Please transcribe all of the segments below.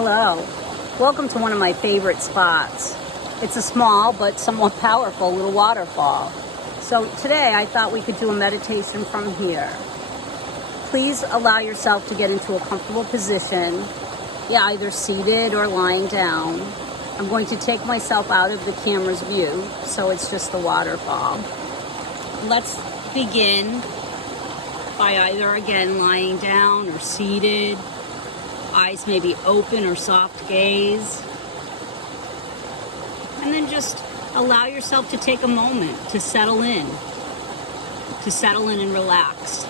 Hello. Welcome to one of my favorite spots. It's a small but somewhat powerful little waterfall. So today I thought we could do a meditation from here. Please allow yourself to get into a comfortable position, either seated or lying down. I'm going to take myself out of the camera's view, so it's just the waterfall. Let's begin by either again lying down or seated. Eyes may be open or soft gaze. And then just allow yourself to take a moment to settle in and relax.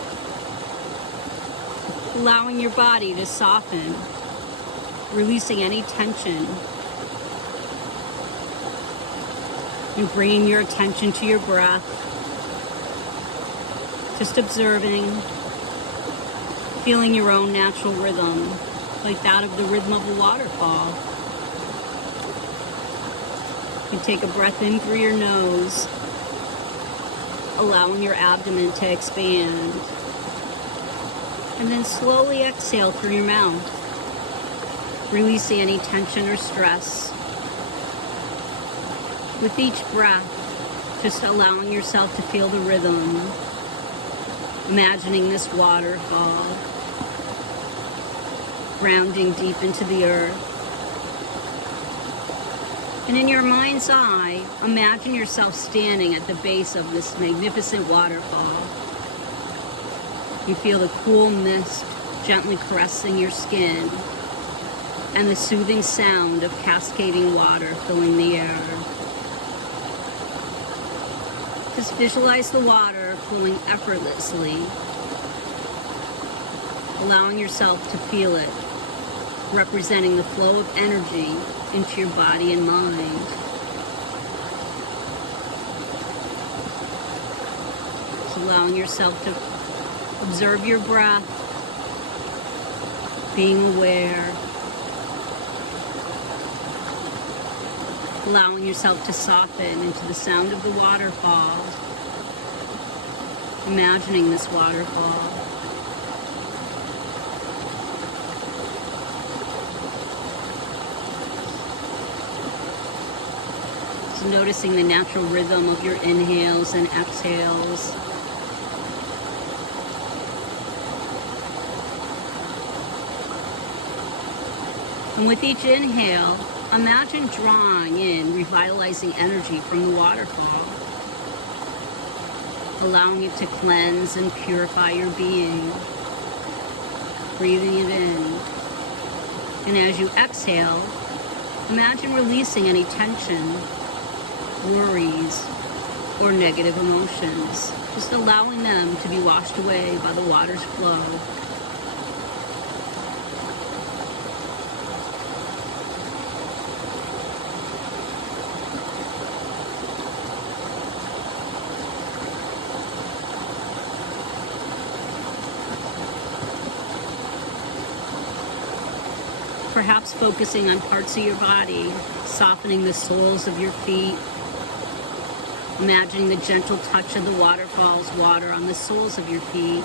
Allowing your body to soften, releasing any tension. And bringing your attention to your breath. Just observing, feeling your own natural rhythm, like that of the rhythm of a waterfall. You take a breath in through your nose, allowing your abdomen to expand. And then slowly exhale through your mouth, releasing any tension or stress. With each breath, just allowing yourself to feel the rhythm, imagining this waterfall, grounding deep into the earth. And in your mind's eye, imagine yourself standing at the base of this magnificent waterfall. You feel the cool mist gently caressing your skin and the soothing sound of cascading water filling the air. Just visualize the water flowing effortlessly, allowing yourself to feel it, representing the flow of energy into your body and mind. Just allowing yourself to observe your breath, being aware, allowing yourself to soften into the sound of the waterfall, imagining this waterfall. Just noticing the natural rhythm of your inhales and exhales. And with each inhale, imagine drawing in revitalizing energy from the waterfall, allowing it to cleanse and purify your being, breathing it in. And as you exhale, imagine releasing any tension, worries, or negative emotions, just allowing them to be washed away by the water's flow. Perhaps focusing on parts of your body, softening the soles of your feet, imagining the gentle touch of the waterfall's water on the soles of your feet,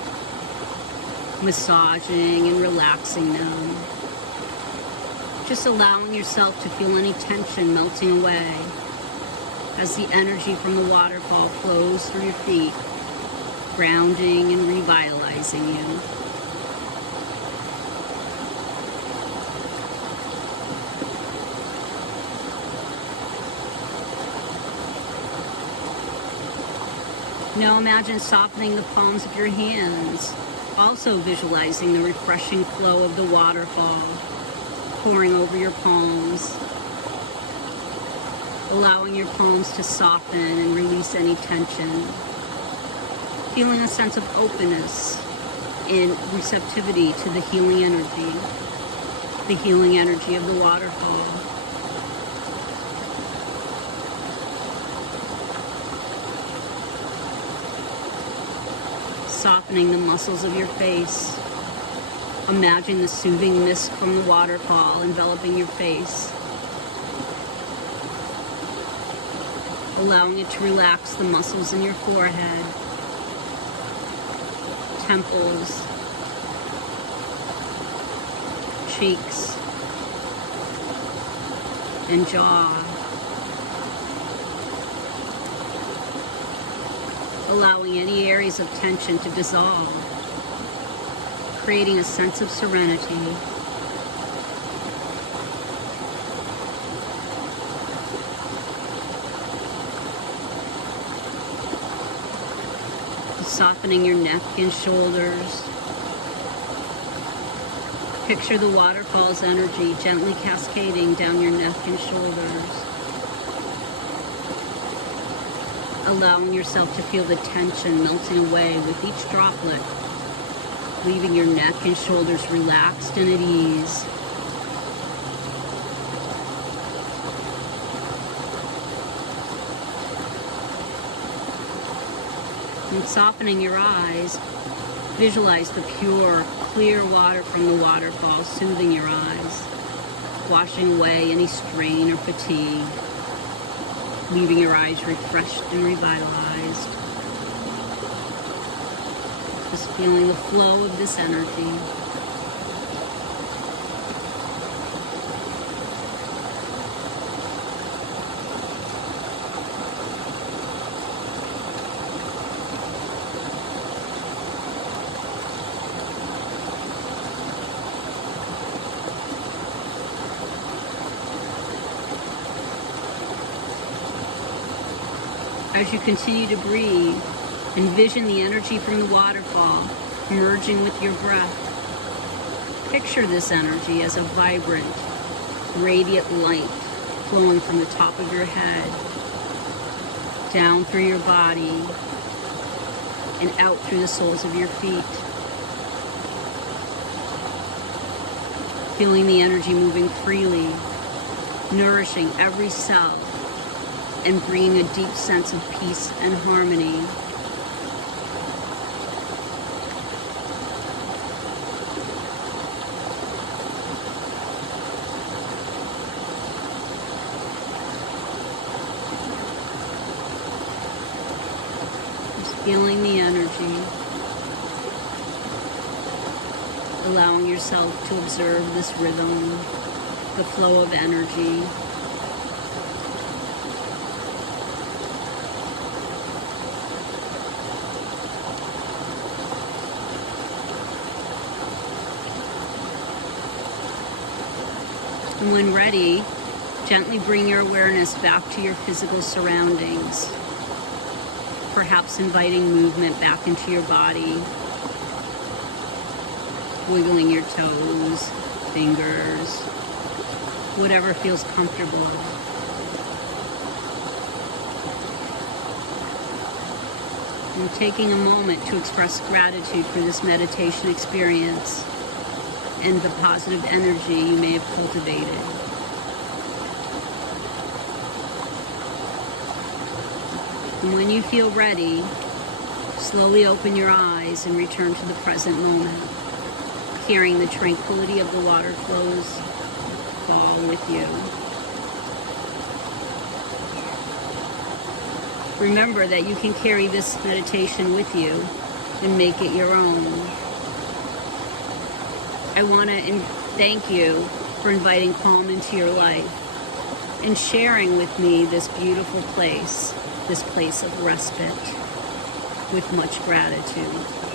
massaging and relaxing them. Just allowing yourself to feel any tension melting away as the energy from the waterfall flows through your feet, grounding and revitalizing you. Now imagine softening the palms of your hands, also visualizing the refreshing flow of the waterfall pouring over your palms, allowing your palms to soften and release any tension, feeling a sense of openness and receptivity to the healing energy of the waterfall. Softening the muscles of your face. Imagine the soothing mist from the waterfall enveloping your face. Allowing it to relax the muscles in your forehead, temples, cheeks, and jaw. Allowing any areas of tension to dissolve, creating a sense of serenity. Softening your neck and shoulders. Picture the waterfall's energy gently cascading down your neck and shoulders. Allowing yourself to feel the tension melting away with each droplet, leaving your neck and shoulders relaxed and at ease. And softening your eyes, visualize the pure, clear water from the waterfall soothing your eyes, washing away any strain or fatigue, leaving your eyes refreshed and revitalized. Just feeling the flow of this energy. As you continue to breathe, envision the energy from the waterfall merging with your breath. Picture this energy as a vibrant, radiant light flowing from the top of your head, down through your body, and out through the soles of your feet. Feeling the energy moving freely, nourishing every cell, and bringing a deep sense of peace and harmony. Just feeling the energy, allowing yourself to observe this rhythm, the flow of energy. And when ready, gently bring your awareness back to your physical surroundings, perhaps inviting movement back into your body, wiggling your toes, fingers, whatever feels comfortable. And taking a moment to express gratitude for this meditation experience and the positive energy you may have cultivated. And when you feel ready, slowly open your eyes and return to the present moment, carrying the tranquility of the water flows fall with you. Remember that you can carry this meditation with you and make it your own. I want to thank you for inviting calm into your life and sharing with me this beautiful place, this place of respite, with much gratitude.